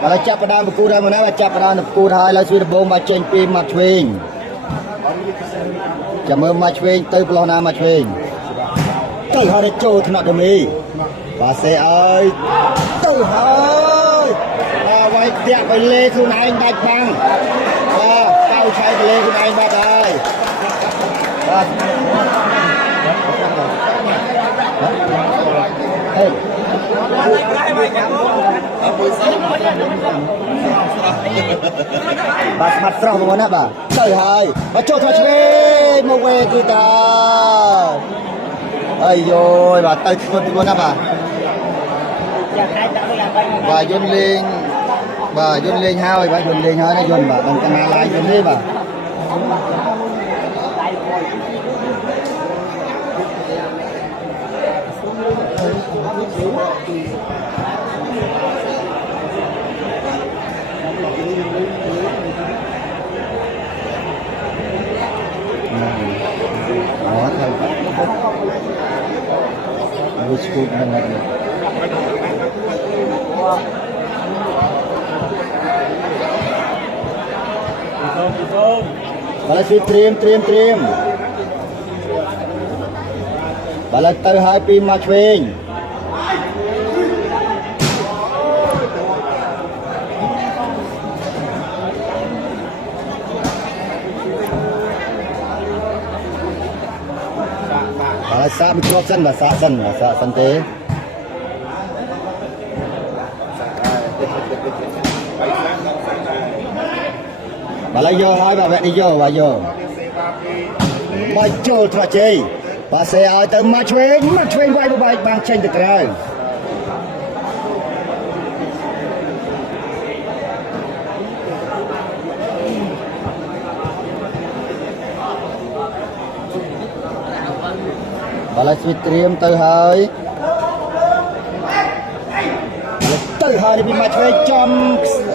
Kalau cap pada buku dah mana cap pada buku dah lah sudah bom macam pi mat swing.ចាំមើលមកឆ្វេងទៅប្លោះណាមកឆ្វេងទៅហើយចូលថ្នាក់ដមីបាសេឲ្យទៅហើយវាយតាក់ឲ្យលេខ្លួនឯងដាច់បាំងកៅឆៃទៅលេខ្លួនឯងបាត់ហើយបាទហេបាទស្មាត់ស្រស់មកណាបាទទៅហើយមកចូលថ្នាក់ឆ្វេងមកវេគឺតាអាយយបាទទៅឈ្មោះពីមុនណាបាទបាទយន្តលេងបាទយន្តលេងហើយបាទយន្តលេងហើយណាយន្តបាទអង្គណាឡាយយន្តនេះបាទអូថៃវាស្គូតនឹងហ្នឹងបាល់ស៊ីត្រៀមបាល់ទៅហើយពីមកឆ្វេងសាកគ្រាប់សិនបាទសាកសិនទេបាល់យកហើយបាទវគ្គនេះយកបាទយកមកចូលថ្នាក់ជ័យបាទសេឲ្យទៅមកឆ្វេងវាយបែកបាំងចេញទៅក្រៅបាល់ស្វីតត្រៀមទៅហើយពីមកឆ្វេងចំ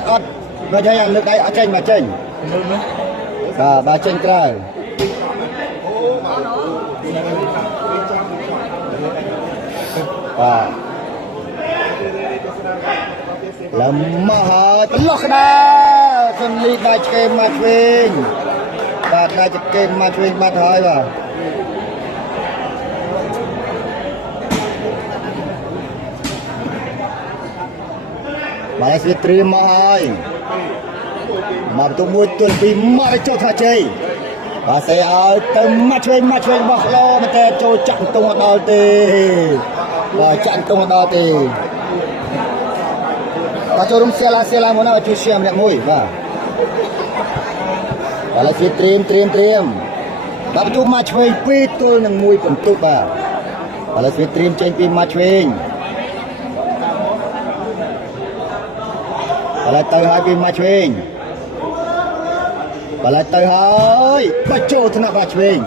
អត់បើថាលើកដៃអត់ចេញមកចេញបាទចេញក្រៅបាទលំមកហើយប្រឡោះក្តារសំលីបាយឆ្កេមមកឆ្វេងបាទដាច់ឆ្កេមមកឆ្វេងបាត់ហើយបាទបាទស្វីតត្រៀមមកហើយមកបន្ទុកមួយទល់ពីមកចូលថាជ័យបាទសេឲ្យទៅមកឆ្វេងបោះឡមែនតែចូលចាក់តុងដល់ទេបាទចាក់តុងដល់ទេបាទចូលរួមសេឡាមកណាជួយឈាមអ្នកមួយបាទស្វីតត្រៀមបាទបន្ទុកមកឆ្វេង2ទល់នឹង1បន្ទុកបាទស្វីតត្រៀមចេញពីមកឆ្វេងបាល់ទៅហើយពីមកឆ្វេងបាល់ទៅហើយបាច់ចូលថ្នាក់បាច់ឆ្វេង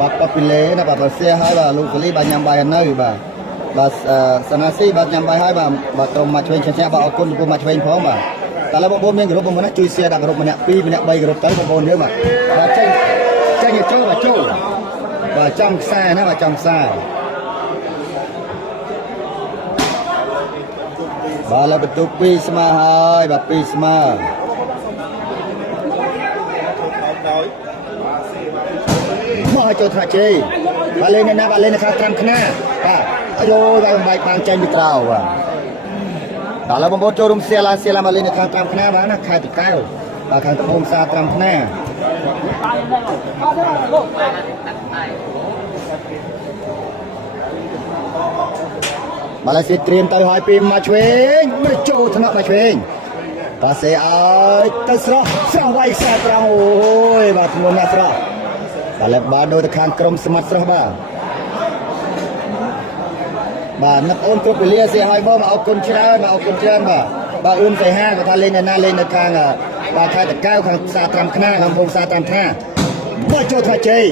បាទប៉ពីលេណាបាទសៀហើយបាទលោកកលីបាទញ៉ាំបាយនៅបាទសណាស៊ីបាទញ៉ាំបាយហើយបាទក្រុមមកឆ្វេងចាស់បាទអរគុណចំពោះមកឆ្វេងផងបាទតែឡើយបងប្អូនមានក្រុមម្នាក់ជួយសៀដាក់ក្រុមម្នាក់2ម្នាក់3ក្រុមទៅបងប្អូនយើងបាទចេញចូលបាទចំខ្សែណាបាទចំខ្សែបាទលើបន្ទុក2ស្មើហើយបាទ2ស្មើមកចូលថ្នាក់ជ័យបាទលេងនៅខាងត្រាំខ្នាបាទយោបាទបែកបាំងចេញពីក្រៅបាទដល់ហើយបងប្អូនចូលរួមសៀឡាមកលេងនៅខាងត្រាំខ្នាបាទណាខែទី9បាទខាងត្បូងសាត្រាំខ្នាបាល់ស្វីតត្រៀមទៅហើយពីមកឆ្វេងមកចូលថ្នាក់មកឆ្វេងបាទសេឲ្យទៅស្រស់វាយខ្សែត្រង់អូយបាទធ្ងន់ណាស់ស្រស់បាទដូចទៅខាងក្រុមស្មាត់ស្រស់បាទនឹកអូនគ្រប់វេលាសេឲ្យបងមកអរគុណច្រើនបាទអ៊ុនទៅហាគាត់ថាលេងនៅខាងបាទខេត្តតាកែវខាងសាត្រាំខ្នាខាងភូមិសាត្រាំខ្នាមកចូលថ្នាក់ជ័យ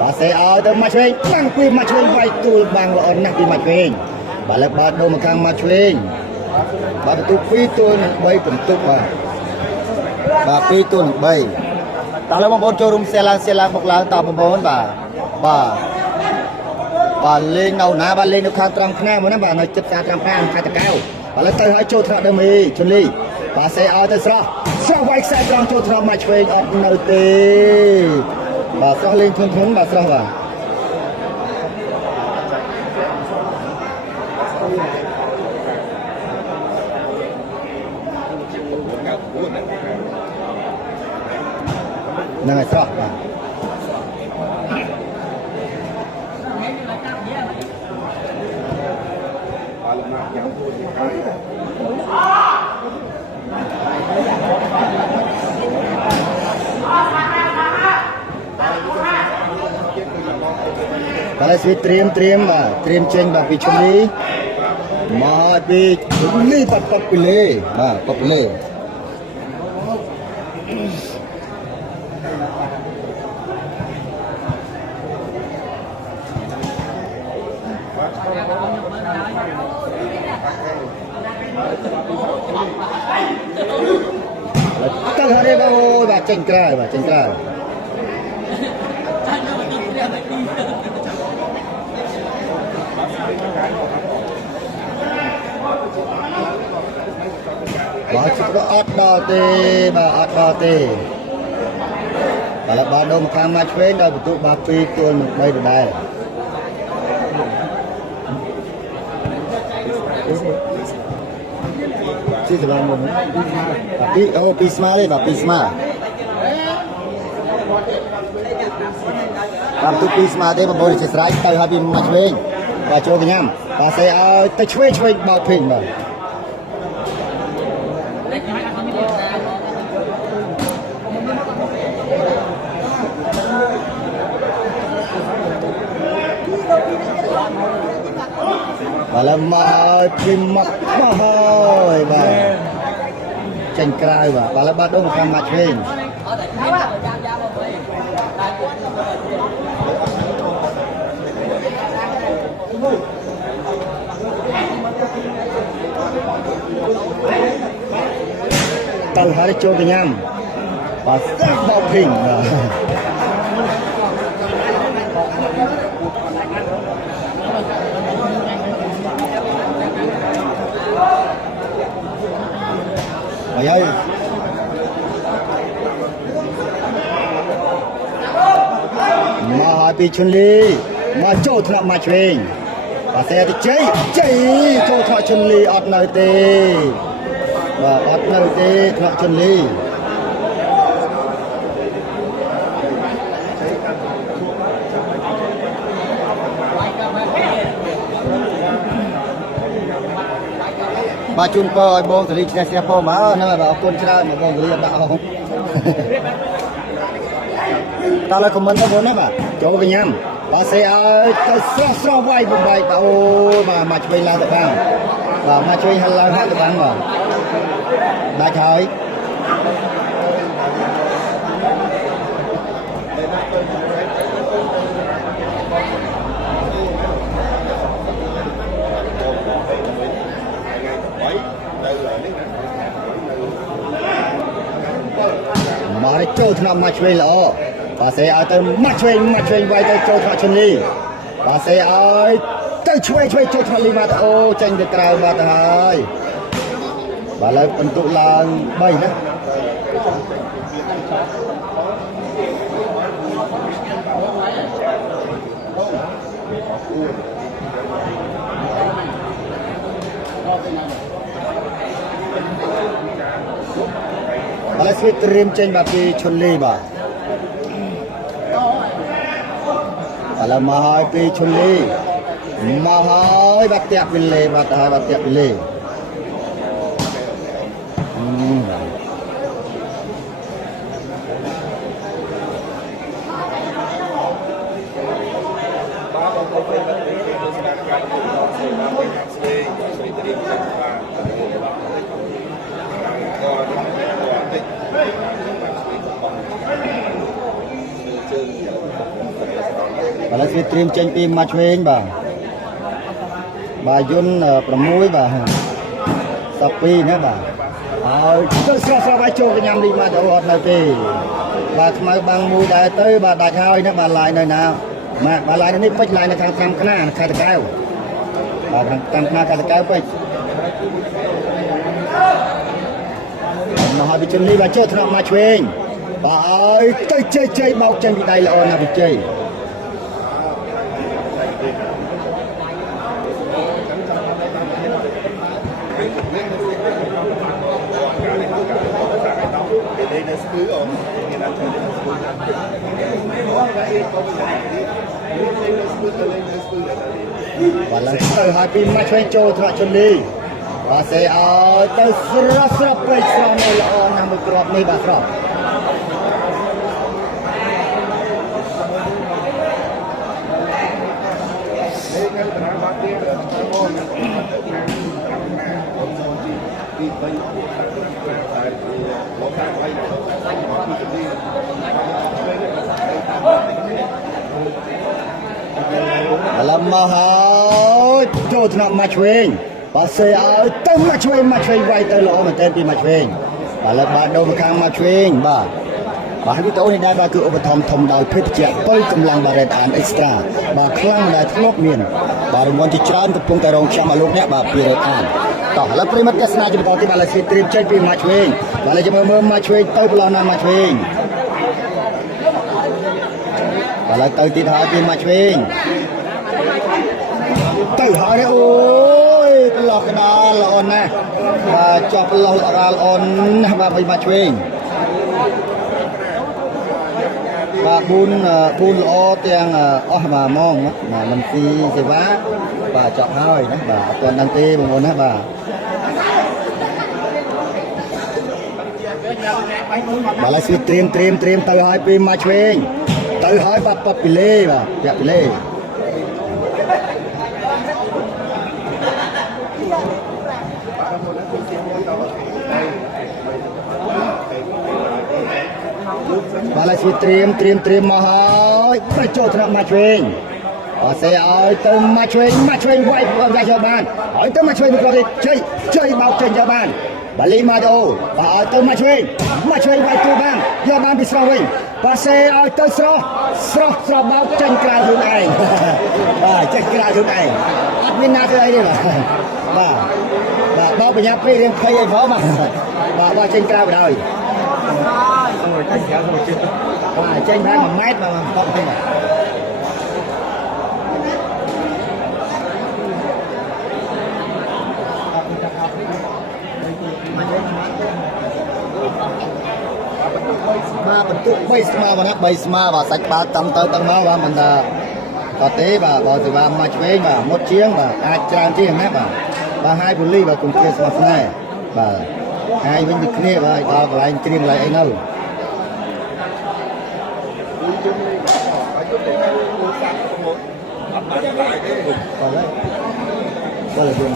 បាទសេឲ្យទៅមកឆ្វេងបាំងពីមកឆ្វេងវាយទូលបាំងល្អណាស់ពីមកឆ្វេងបាទដូរមកខាងមកឆ្វេងបាទបន្ទុក2ទល់នឹង3បន្ទុកបាទ2ទល់នឹង3តោះឡើយបងប្អូនចូលរួមសៀឡាមកឡើងតបងប្អូនបាទលេងនៅណាបាទលេងនៅខាងត្រាំខ្នាមកណាបាទនៅចិត្តសាត្រាំខ្នាខេត្តតាកែវ ឥឡូវទៅឲ្យចូលថ្នាក់ដើមអីជលីបាទសេឲ្យទៅស្រស់វាយខ្សែត្រង់ចូលថ្នាក់មកឆ្វេងអត់នៅទេបាទស្រស់លេងធំបាទស្រស់បាទហ្នឹងហើយស្រស់បាទបាទស្វីត្រៀមបាទត្រៀមចេញបាទពីឈុំនេះមកពីឈុំនេះប៉ប៉ពីលេបាទប៉ពីលេទៅហើយបាទចេញក្រៅបាទចេញក្រៅបាទជិះក៏អត់ដល់ទេបាទអត់ដល់ទេបាទដុំខាងមកឆ្វេងដល់បន្ទុកបាទ2ទល់នឹង3ដដែលជិះទៅបានមកពីស្មាទេបាទពីស្មាតាមទុកពីស្មាទេបងប្អូនជាស្រ័យទៅហើយពីមកឆ្វេងបាទចូលកញ្ញាំបាទសេឲ្យទៅឆ្វេងបោកភេងបាទឥឡូវមកឲ្យពីមកហើយបាទចេញក្រៅបាទឥឡូវបាទដុំខាងមកឆ្វេងតលហើយចូលកញ្ញាំបាទស្ដាប់បោកភេងបាទហើយមកឲ្យពីឈុនលីមកចូលថ្នាក់មកឆ្វេងបាទសេទៅជ័យចូលថ្នាក់ឈុនលីអត់នៅទេបាទអត់នៅទេថ្នាក់ឈុនលីបាទជូនពរឲ្យបងតលីឈ្នះផងមកហ្នឹងបាទអរគុណច្រើនបងតលីដាក់អស់តើឡើយខមមិនទៅបងណាបាទចូលកញ្ញាំបាទសេឲ្យទៅស្រស់វាយបំបែកបាទអូយបាទមកឆ្វេងឡើងទៅខាងបាទមកឆ្វេងហិលឡើងទៅខាងបាទដាច់ហើយមកចូលថ្នាក់មកឆ្វេងល្អបាទសេឲ្យទៅមកឆ្វេងវាយទៅចូលថ្នាក់ឈុនលីបាទសេឲ្យទៅឆ្វេងចូលថ្នាក់លីមកទៅអូចេញទៅក្រៅបាទទៅហើយបាទឡើយបន្ទុកឡើង3ណាឥឡូវស្វីត្រៀមចេញបាទពីឈុនលីបាទឥឡូវមកហើយពីឈុនលីមកហើយបាទតាក់ពីលេបាទហើយបាទតាក់ពីលេឥឡូវស្វីត្រៀមចេញពីមកឆ្វេងបាទយុន6បាទសក់2ណាបាទហើយទៅស្រស់ឲ្យចូលកញ្ញាំនេះមកទៅអត់នៅទេបាទខ្មៅបាំងមួយដែរទៅបាទដាច់ហើយណាបាទឡាយនៅណាបាទឡាយនេះពេជ្រឡាយនៅខាងតាមខ្នាខេត្តតាកែវបាទខាងតាមខ្នាខេត្តតាកែវពេជ្រ nó hai bị chân ly và chơi thằng mà chơi bà ơi chơi bao chân bị đầy là nào bị chơi và lần sau hai pin mà chơi chơi thằng chân ly và sẽ ở tới sropไปnày là nằm một cọp này bà srop làm mà hỏi cho thằng mà chơi bà sẽ ở tới mà chơi quay tới lỗ mà tên bị mà chơi bà là bà đâu mà khang mà chơi bàให้พี่โตนี่ได้bàคืออุปธรรมธรรมดาวเพชรเจ้าเปิ้ลกำลังบาเรตานเอ็กซ์ตร้าbàคลั่งได้ทะเลาะเมียนbàรางวัลที่จานกับพงแต่รองแชมป์โลกเนี่ยbàปีเรตานต่อแล้วปริมาณแก๊สน่าจะเป็นตอนที่bàเลยสิเตรียมใจปีมาช่วยbàเลยจะมามาช่วยเต้าปลานามาช่วยbàเลยเต้าตีท้ายปีมาช่วยเต้าหายเลยโอ้ยหลอกกระดาษละอ่อนนะbàจอบหลอกกระดาษอ่อนbàไปมาช่วยbà buôn lỗ tiền bà mong mà mình phi thì vá bà chọn hơi đó bà còn đăng ký một đó bà lại suy trim từ hai pin mà chuyên từ hai bà bị lê bà bị lê bà lại suy trim mà hỏi phải cho thằng mà chuyên họ sẽ hỏi từ mà chuyên quay ra cho bạn hỏi từ mà chuyên được rồi chơi bao trình cho bạn bà lý mà đâu bà hỏi từ mà chuyên quay từ bạn do bạn bị sao vậy bà sẽ hỏi từ sro bao trình cả thứ này bà trình cả thứ này admin nào đây đi bà bao bây giờ phải thấy phó mà bà trình cả rồi rồi tranh kéo rồi chưa tranh ra mà mét mà không không mà mình tụ bay mà và sạch ba tầm tới tầm nó và mình có tế và có sự ba mà chơi và một chiếng và ai trang chiếng hết và hai phụ ly và cùng kia sọt này và hai bên được kia và có lại kia lại anh đâu đó là đường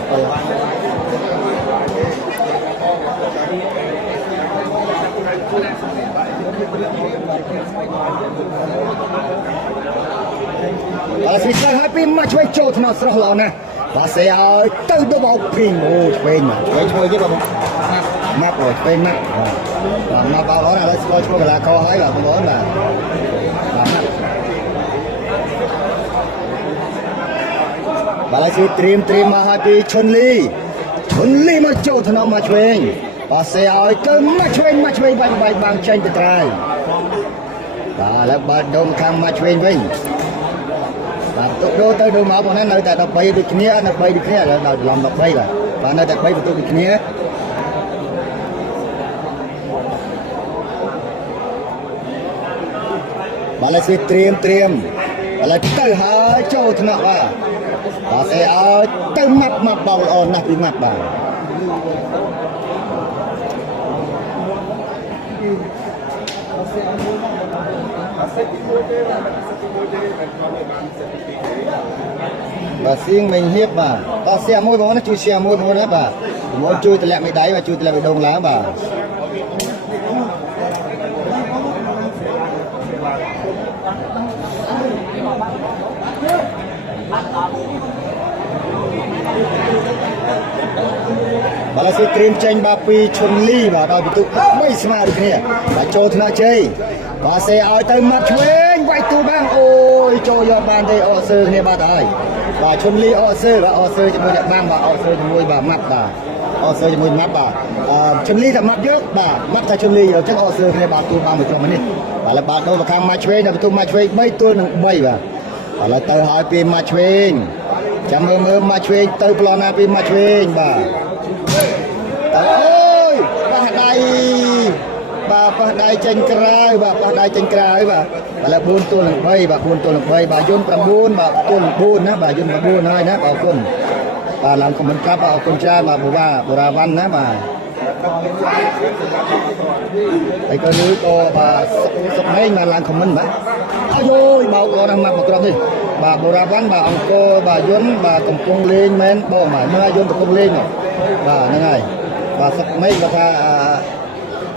và xin chào hai pin mà chơi trâu thì nó sẽ lâu nè và sẽ từ đó vào pin một bên mà chơi chứ không map rồi bên map mà vào đó là nó chơi là câu hỏi là không nói là bà lại suy trim mà hai pin chun ly mà trâu thì nó mà chơi bà sẽ từ mà chơi bay bằng chân từ trái và là bà đông khang mà chơi với tụi đôi tới đôi máu bọn nó nơi tại đập bay được kia là làm đập bay và nơi tại bay của tôi được kia bà lại suy trim bà lại tới hai châu thằng nào bà sẽ tới mặt bầu on nắp đi mặt bà bà xiên mình hiếp bà xe môi bó nó chui xe môi bó đó bà môi chui từ lẹ mấy đáy và chui từ lẹ mấy đông lá bà bà là trim tranh ba pi chun ly bà đòi bị tụ mấy smart được nè bà cho thằng chơi bà sẽ tới mặt chuyên quay tụ bang ôi cho do bàn đây ở sơ nè bà ơi bà chun ly o sơ cho môi đẹp băng bà o sơ cho môi bà mặt bà o sơ cho môi mắt bà chun ly là mắt trước bà mắt là chun ly ở trước o sơ này bà tu ba một cho mình đi bà là bà đâu bà khang match là tu match mấy tôi nâng bay bà là tờ hỏi pin match chăm mơ match tờ plana pin match bà ơi bà đây chân cray bà đây chân cray bà là buôn tôi là bay bà buôn tôi là bay bà yun bà buôn bà tôi là buôn á bà yun bà buôn hơi nè bà con bà làm của mình cấp bà con trai bà bồ ra văn nè bà thấy có nữ to bà sập mấy mà làm của mình bà ôi bà có đang mặc một cái gì bà bồ ra văn bà ông cô bà yun bà cầm cung lên men bỏ mà mai yun cầm cung lên rồi bà như này bà sập mấy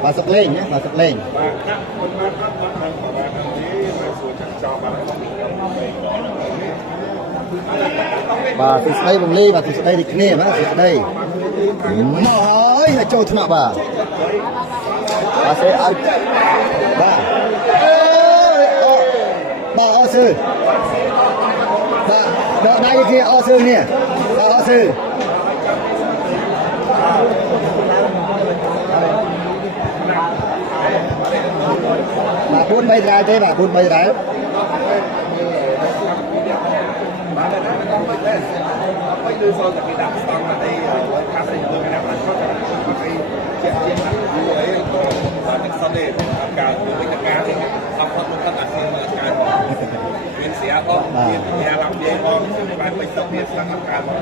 bà sập lên nhé bà sập lên bà từ đây vùng ly bà từ đây đi kia bà từ đây nói là trâu thằng bà sẽ ăn bà ô sư bà đợi đây kia ô sư nè bà ô sư bà buôn bay ra thế bà buôn bay ra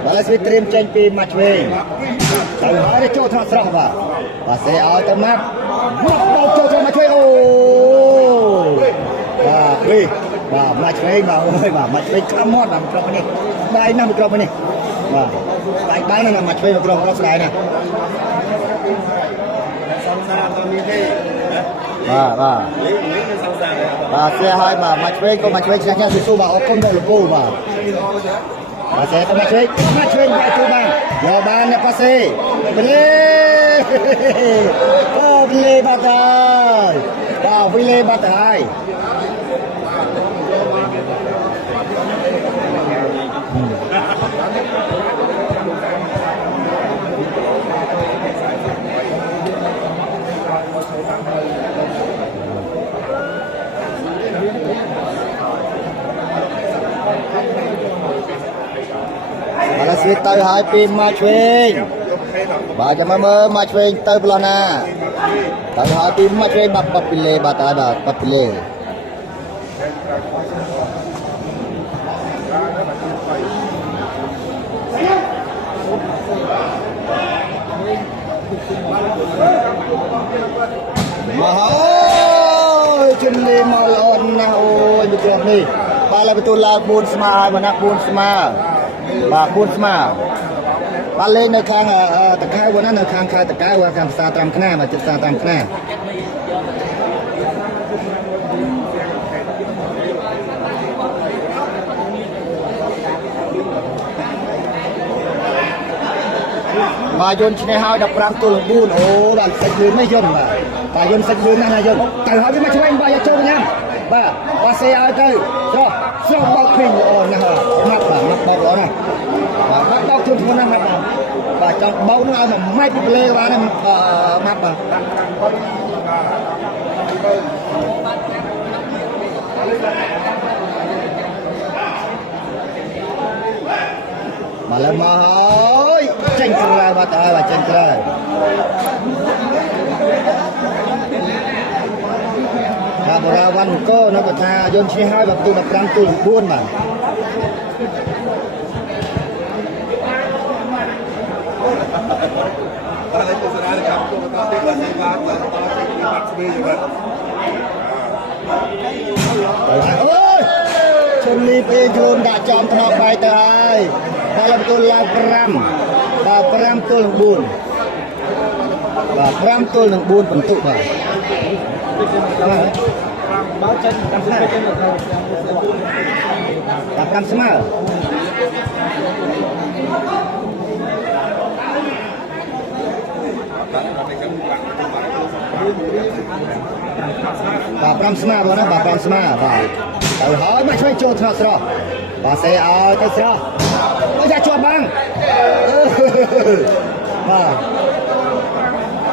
bà là stream trên pi match về từ hỏi để cho thằng sọc bà sẽ ở tầm mắt mất đầu cho match về ô bà match về bà ơi bà match về cam mót làm trong này đây nằm trong này bà tại bán là match về trong đó này nè bà sẽ hỏi bà match về có match về chắc chắn sẽ bà không được cô bà sẽ có match về bà chú bà giờ bà này passe beli batai beli batai Malah cerita happy match win. Baca mama match win terbelana. Tak happy match win bapa pilih bata ada bapa pilih. Mahal cili malon nah oi betul ni. Pala betul lah bun smart mana bun smart. Bà buôn mà bà lên nơi khang tạc khai của nó nơi khang khai tạc khai của khang xa tram khna mà chụp xa tram khna bà yun chine hao đập ram tu buôn ô bà sạch lươn mấy yun bà yun sạch lươn này yun tại hỏi với mà chúng anh bà cho nha bà xe ai tới cho bao khinh nè mặt bọc đó nè mắt bao chung con mặt bà trong bao nó mà mai bị lê vào này mặt bà là mà ơi tranh cử lại bà ta bà tranh cử lại bà ra văn cô nó bà ta dân chi hai bà tu đập răng tu buôn mà ơi chân li pe chôn đã chọn thọ bài tới bà làm tu là pram tu buôn bà pram tu buôn phần tụ bà báo chân làm smart bà pram smart bà pram smart bà hỏi mà chơi trộn thật rồi bà sẽ ở cái sao យ៉ាជាប់បាំង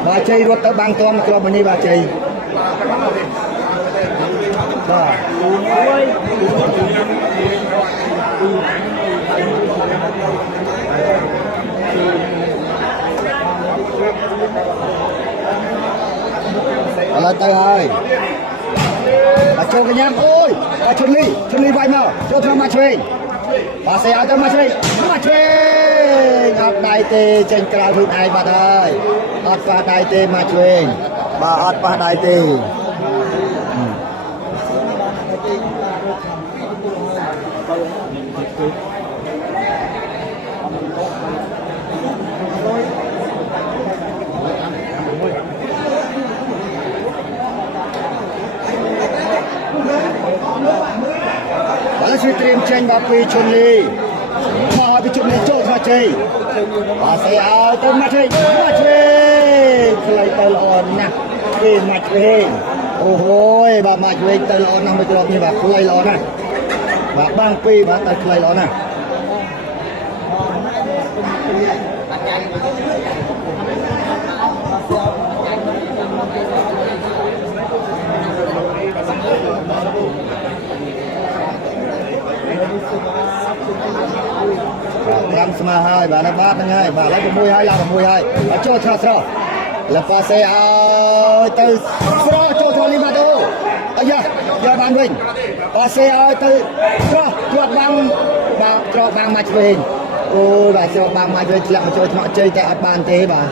បាទជ័យរត់ទៅបាំងទាន់គ្រាប់នេះបាទជ័យបាទឥឡូវទៅហើយបាទចូលកញ្ញាអូយបាទឈុនលីវាយមកចូលក្នុងមកឆ្វេងបាទសេឲ្យទៅមកឆ្វេងអត់ដៃទេចេញក្រៅខ្លួនឯងបាត់ហើយអត់ប៉ះដៃទេមកឆ្វេងបាទអត់ប៉ះដៃទេបាទជួយត្រៀមចេញមកពីឈុនលីមកពីជុំនេះចូលមកជ័យបាទស្អីឲ្យទៅមកជ័យខ្លីទៅល្អណាស់គេមកឆ្វេងអូហូយបាទមកឆ្វេងទៅល្អណាស់មួយគ្រាប់នេះបាទខ្លីល្អណាស់បាទបាំងពីរបាទទៅខ្លីល្អណាស់5ស្មើហើយបាទនៅបាតហ្នឹងហើយបាទឥឡូវ6ហើយឡើង6ហើយចូលឆ្លោះស្រោះលប៉ាសេឲ្យទៅស្រោះចូលឆ្លោះនេះបាទអូអាយ៉ាយកបានវិញប៉ាសេឲ្យទៅស្រោះជាប់បាំងបាទច្រកបាំងមកឆ្វេងអូបាទច្រកបាំងមកឆ្វេងធ្លាក់មកចូលថ្នាក់ជ័យតែអត់បានទេបាទ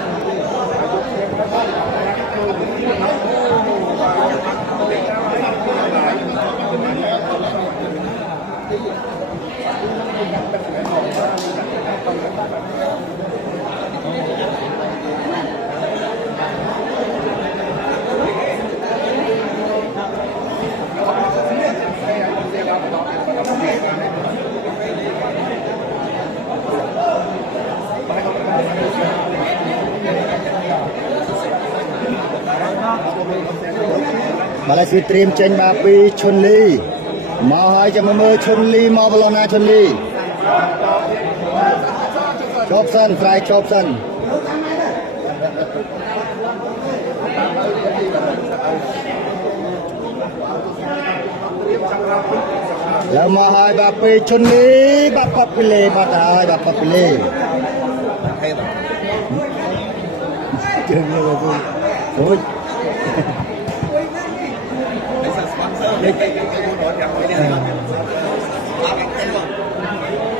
បាទហើយត្រៀមចេញមកពីឈុនលីមកហើយចាំមើលឈុនលីមកបឡោះណាឈុនលីជាប់សិនត្រៃជាប់សិនแล้วមកហើយបាទពីឈុនលីបាទប៉ាពីលេបាទហើយបាទប៉ាពីលេជើងលើអូយ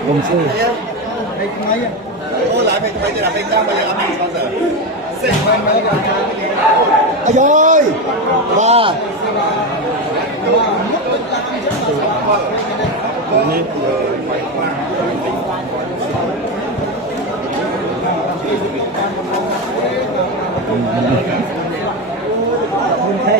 ผมชื่อโอ้หลายเพลงไปจะหลายเพลงจ้างมาเลยครับคอนเสิร์ตเสร็จมันไหมอายอยว่าคุณเท่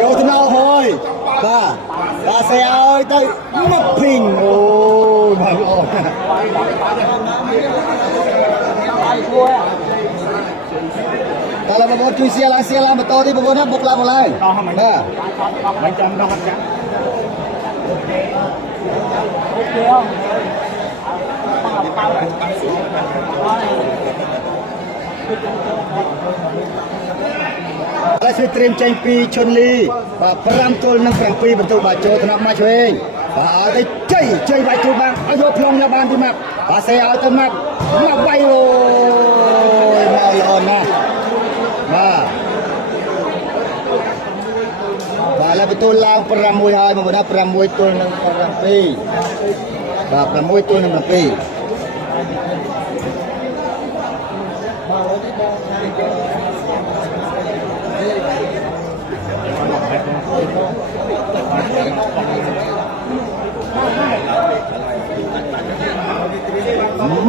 ចូលទៅណោហើយបាទសេឲ្យទៅមកភីងអូបាទល្អណាស់តើបងប្អូនជួយសៀឡើងបន្តទីបងប្អូនណាបុកឡើងមកឡើងបាទមិនចាំដល់អត់ចាំអូខេអឥឡូវជួយត្រៀមចេញពីឈុនលីបាទ5ទល់នឹង7បន្ទុកបាទចូលថ្នាក់មកឆ្វេងបាទឲ្យទៅជ័យវាយទូបាំងឲ្យយកផ្លុំយកបានទីម៉ាប់បាទសេឲ្យទៅម៉ាប់វាយអូយមកល្អណាស់បាទឥឡូវបន្ទូលឡើង6ហើយមកបណ្ដា6ទល់នឹង7បាទ6ទល់នឹង7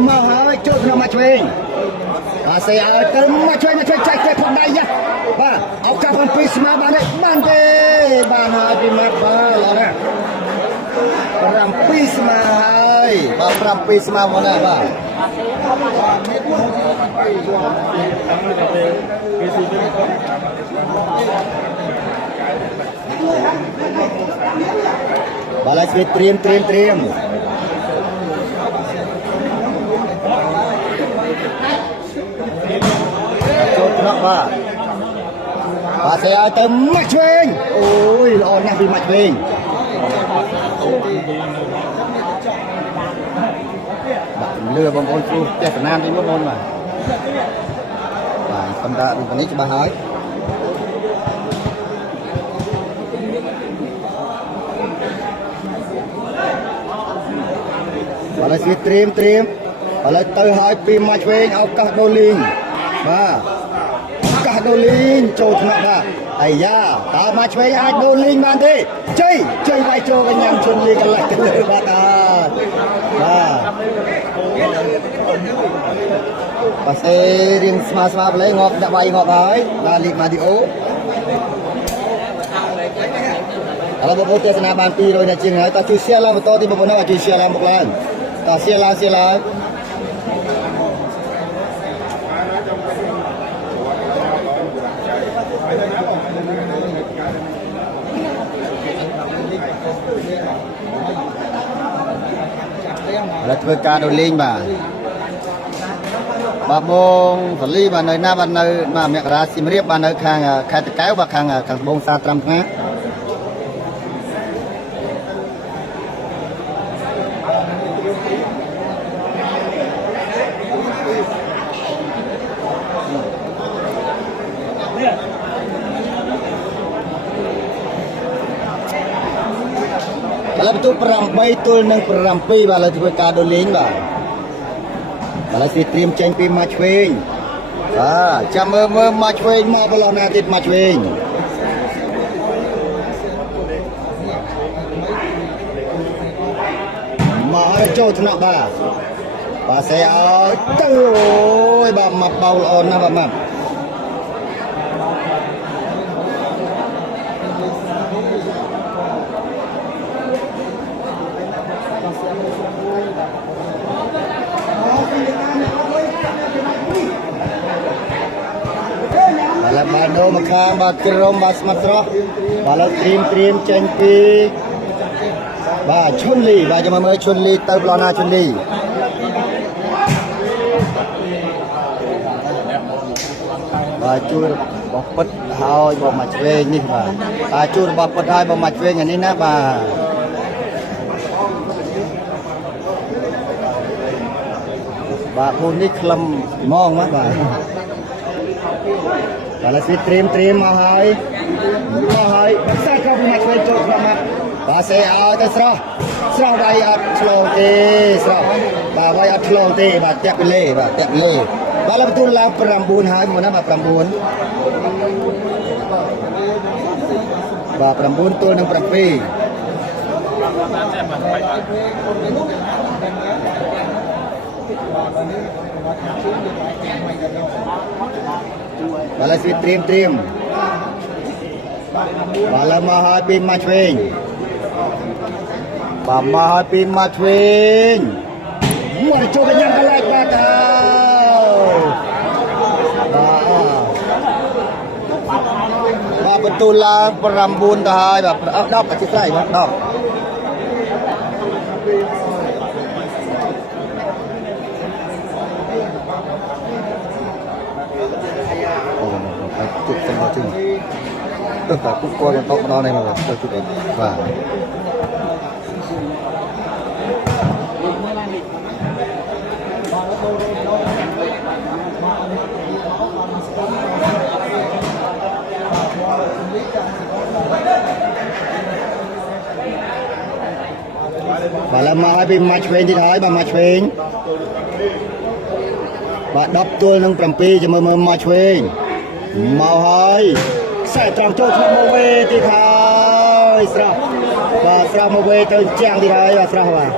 មកហើយចូលក្នុងមកឆ្វេងបាទសេឲ្យទៅមកឆ្វេងចាច់ទេផងដៃយ៉ាបាទឱកាស7ស្មើបានទេបានហើយពីម៉ាត់បាទល្អណាស់7ស្មើហើយ បាទ7ស្មើមកណាបាទបាទឡើយស្វីតត្រៀមចូលថ្នាក់បាទបាទស្អីឲ្យទៅម៉ាច់ឆ្វេងអូយល្អណាស់ពីម៉ាច់ឆ្វេងលឺបងប្អូនគ្រូចេះតំណាមទីមុនបងបាទប៉ុន្តែដូចនេះច្បាស់ហើយឥឡូវស្វីតត្រៀមឥឡូវទៅហើយពីមកឆ្វេងឱកាសដូលីងបាទឱកាសដូលីងចូលថ្នាក់បាទអាយ៉ាតើមកឆ្វេងអាចដូលីងបានទេជ័យវាយចូលកញ្ញាជន់លីកន្លះទៅលើបាទបាទប៉ាសេរៀងស្មើប្លេងាប់ដាក់វាយងាប់ហើយបាទលីកម៉ាឌីអូឥឡូវបងប្អូនទេសនាបាន200នាទីជាងហើយតើជួយ share ឡើងបន្តទីបងប្អូនឲ្យជួយ share ឡើងមកឡើងតើ share ឡើងឥឡូវធ្វើការដូរលេងបាទបងសលីបាទនៅណាបាទនៅមករាសៀមរាបបាទនៅខាងខេត្តតាកែវបាទខាងត្បូងសាត្រាំថ្ងាឥឡូវបន្ទូ8ទល់នឹង7បាទឥឡូវធ្វើការដូរលេងបាទឥឡូវគេត្រៀមចេញពីមកឆ្វេងបាទចាំមើលមកឆ្វេងមកប្រឡោះណាទៀតមកឆ្វេងមកឲ្យចូលថ្នាក់បាទសេឲ្យទៅអូយបាទមកបោល្អណាស់បាទមកបាទដូរមកខាងបាទក្រុមបាទស្មាត់ស្រស់បាទលើត្រៀមចេញពីបាទឈុនលីបាទចាំមើលឈុនលីទៅប្លន់ណាឈុនលីបាទជួយរបស់ពិតហើយបងមកឆ្វេងនេះបាទជួយរបស់ពិតហើយបងមកឆ្វេងអានេះណាបាទពូននេះក្លឹមហ្មងណាបាទឥឡូវស្វីតត្រៀមមកហើយសាច់ក៏មកឆ្វេងចូលក្នុងមកបាទសេឲ្យទៅស្រស់វាយអត់ឆ្លងទេស្រស់បាទវាយអត់ឆ្លងទេបាទតាក់ពីលេបាទឥឡូវបន្ទូលឡើង9ហើយមកណាបាទ9បាទ9ទល់នឹង7បាទឡើយស្វីតត្រៀមបាទឡើយមកឲ្យពីមកឆ្វេងបាទមកឲ្យពីមកឆ្វេងមកចូលកញ្ញាកន្លែងបាទបាទបន្ទូលឡើង9ទៅហើយបាទ10អធិស្ឋានបាទ10จุดสำคัญจริงตั้งแต่ทุกคนต้องมาในมาแบบจุดเองว่าbà làm mà bị match về thì thấy bà match về bà đập tôi nâng trầm pi cho mơ match về màu hơi sẽ tròn chốt màu về thì thấy sao và sao màu về tôi trang thì thấy là sao à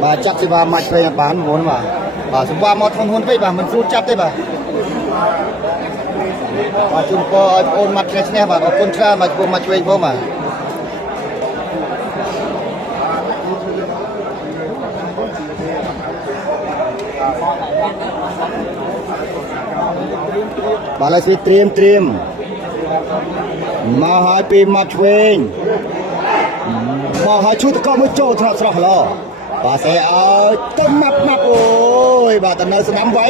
bà chắc thì bà match về bán muốn mà bà chúng ta một thằng hôn với bà mình phút chắc đấy bà បាទជូនពរឲ្យបងអូនមកឆ្នេះបាទអរគុណច្រើនបាទមកជួយបងបាទបាទឡើយស្វីត្រៀមមកឲ្យពីមកឆ្វេងមកឲ្យជួយតកមួយចូលស្រស់ស្រស់ឡបាទសេឲ្យទៅម៉ាប់អូយបាទទៅនៅស្ដាំវៃ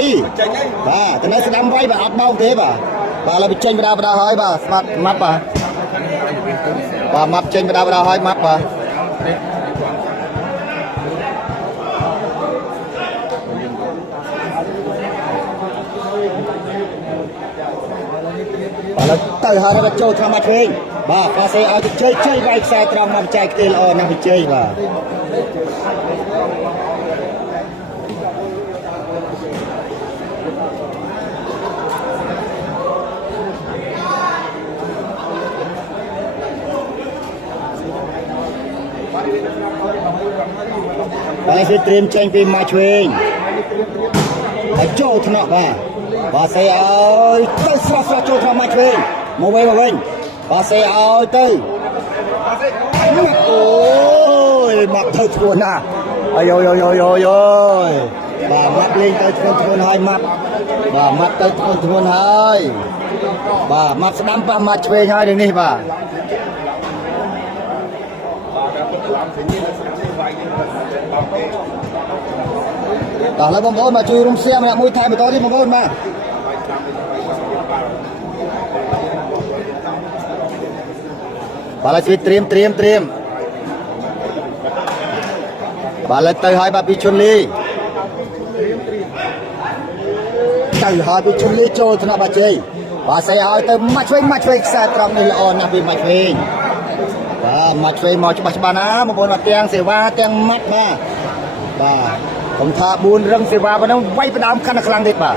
បាទទៅនៅស្ដាំវៃបាទអត់បោកទេបាទឥឡូវបញ្ចេញបដាហើយបាទស្មាត់ម៉ាប់បាទម៉ាប់ចេញបដាហើយម៉ាប់បាទឥឡូវទៅហើយរត់ចូលធម្មជាតិបាទប៉ាសេឲ្យជ័យវាយខ្សែត្រង់មកបច្ចេកទេសល្អណាស់វិជ័យបាទហើយគេត្រៀមចេញពីមកឆ្វេងហើយចូលថ្នាក់បាទសេឲ្យទៅស្រស់ចូលថ្នាក់មកឆ្វេងមកវិញបាទសេឲ្យទៅអូយមកទៅធ្ងន់ណាអាយបាទមកលេងទៅធ្ងន់ហើយមកទៅធ្ងន់ហើយបាទមកស្ដាំប៉ះមកឆ្វេងហើយនេះបាទតោះឡើយបងប្អូនមកជួយរុំសៀម្នាក់មួយថែមបន្តទៀតបងប្អូនបាទបាទឡើយជួយត្រៀមបាទឡើយទៅហើយបាទពីជុនលីចូលថ្នាក់បាជ័យបាទស្អីឲ្យទៅមកឆ្វេងខ្សែត្រង់នេះល្អណាស់ពីមកឆ្វេងបាទមកឆ្វេងមកច្បាស់ណាបងប្អូនបាទទាំងសេវាទាំងម៉ាត់បាទខ្ញុំថា4រឹងសេវាប៉ុណ្ណឹងវាយផ្ដើមកាន់តែខ្លាំងទៀតបាទ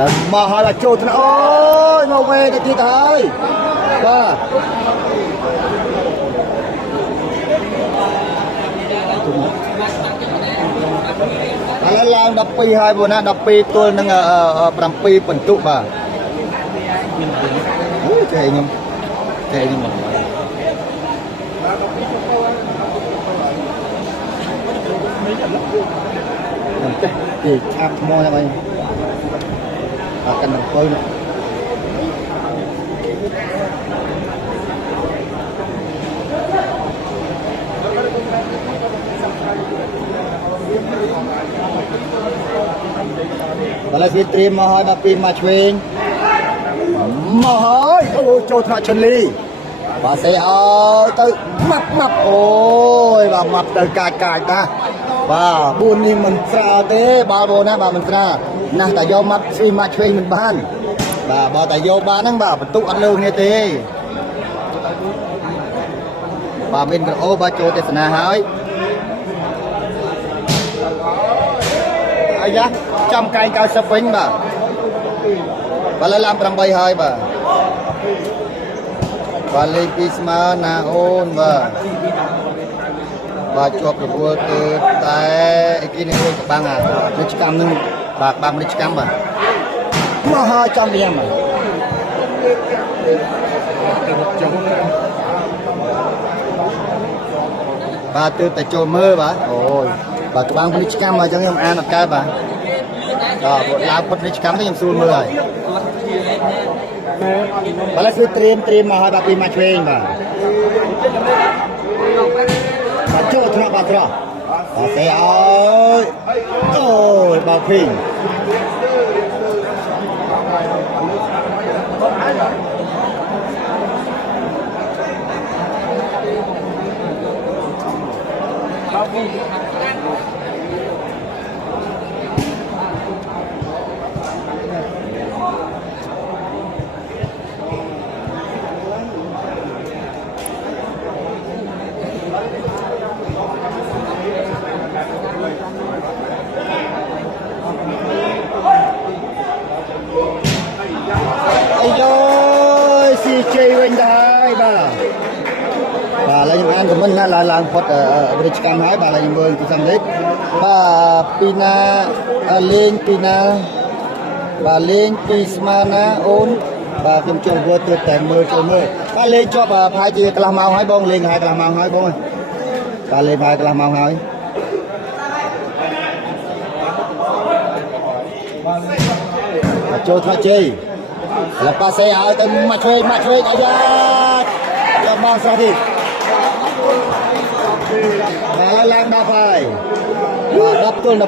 ឡើយមកហើយចូលថ្នាក់អូយមកវេទៅទៀតហើយបាទឥឡូវឡើង12ហើយបងណា12ទល់នឹង7ពិន្ទុបាទអូចេះខ្ញុំមកទេឆាប់ថ្មហ្នឹងហើយកាន់នឹងពៅណាបាទឡើយត្រៀមមកហើយបាទពីមកឆ្វេងមកហើយអូចូលថ្នាក់ឈុនលីបាទសេឲ្យទៅម៉ាប់អូយបាទម៉ាប់ទៅកាចណាបាទ4នេះមិនស្រាលទេបាទបងណាបាទមិនស្រាលណាស់តែយកម៉ាប់ស្វីមកឆ្វេងមិនបានបាទបើតែយកបានហ្នឹងបាទបន្ទុកអត់លើគ្នាទេបាទមានក្រអូបាទចូលទេសនាហើយអាយ៉ាចំកែង90វិញបាទលើឡើង8ហើយបាទលេខ2ស្មើណាអូនបាទជាប់រវល់គឺតែអីគេនេះមួយក្បាំងនេះឆ្កាំនឹងបាទក្បាំងនេះឆ្កាំបាទមកហើយចំវាបាទទើបតែចូលមើលបាទអូយបាទក្បាំងនេះឆ្កាំអញ្ចឹងខ្ញុំអានអត់កើតបាទដល់ឡើងពុតនេះឆ្កាំទៅខ្ញុំស្រួលមើលហើយបាទឡើយគឺត្រៀមមកហើយបាទពីមកឆ្វេងបាទចូលថ្នាក់បាទត្រង់បាទសេឲ្យអូយបាទភីង ឡើងផុតរាជកម្មហើយបាទឡើងមើលពីសំលេចបាទពីណាលេងពីណាបាទលេងពីស្មាណាអូនបាទខ្ញុំចូលវត្តទៅតែមើលចូលមើលបាទលេងជាប់ផាយជាកន្លះម៉ោងហើយបងលេងហើយកន្លះម៉ោងហើយបងបាទលេងហើយកន្លះម៉ោងហើយចូលថ្នាក់ជ័យแล้วប៉ាសេឲ្យទៅមកឆ្វេងអាយ៉ាយកបងស្រស់ទីបាទឡើង10ហើយបាទ10ទល់12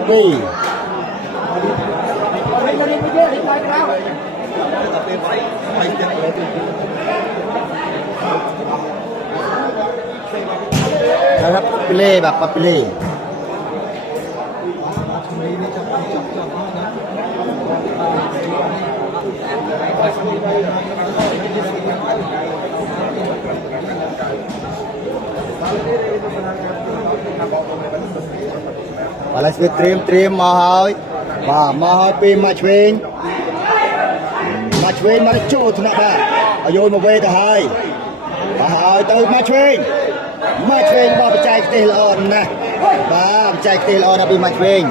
ครับปิเล่แบบปปิเล่បាទឡើយស្វាត្រៀមមកហើយបាទមកហើយពីមកឆ្វេងមកចូលថ្នាក់បាទឲ្យយកមកវេទៅហើយបាទឲ្យទៅមកឆ្វេងបាទបច្ចេកទេសល្អណាស់បាទបច្ចេកទេសល្អណាស់ពីមកឆ្វេង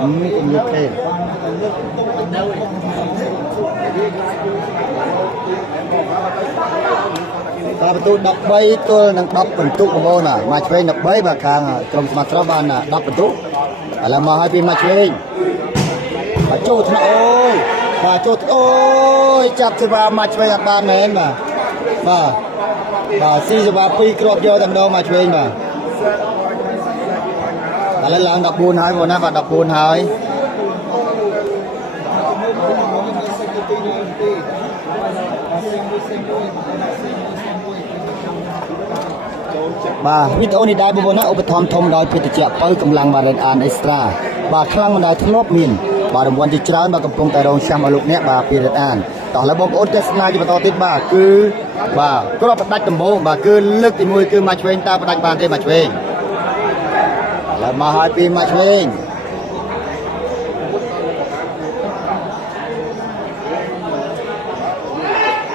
ខ្ញុំលុបទេបាទបន្ទូ13ទល់នឹង10បន្ទុកបងប្អូនមកឆ្វេង13បាទខាងក្រុមស្មាត់ត្របាន10បន្ទុកឥឡូវមកឲ្យពីមកឆ្វេងបាទចូលថ្នាក់អូយបាទចូលអូយចាប់សេវាមកឆ្វេងអត់បានមែនបាទស៊ីសេវា2គ្រាប់យកតែម្ដងមកឆ្វេងបាទឥឡូវឡើង14ហើយបងណាបាទ14ហើយបាទវីដេអូនេះដែរបងប្អូនណាឧបត្ថម្ភធំដោយភេទជ្ជៈបើកម្លាំងបារិនអានអេស្ត្រាបាទខ្លាំងមិនដែលធ្លាប់មានបាទរង្វាន់ជាច្រើនបាទកំពុងតែរងចាំឲ្យលោកអ្នកបាទពីរិនអានតោះឥឡូវបងប្អូនទស្សនាជាបន្តទៀតបាទគឺបាទគ្រាប់ផ្ដាច់ដំបូងបាទគឺលើកទី1គឺមកឆ្វេងតើផ្ដាច់បានទេមកឆ្វេងឥឡូវមកឲ្យពីមកឆ្វេង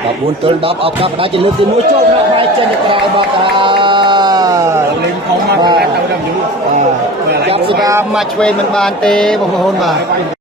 14ទល់10ឱកាសផ្ដាច់ជាលើកទី1ចូលក្នុងផ្នែកចេញទៅក្រៅបាត់ហើយលេងខំមកទៅដល់យូរចាប់ស្ដាមមកឆ្វេងមិនបានទេបងប្អូនបាទ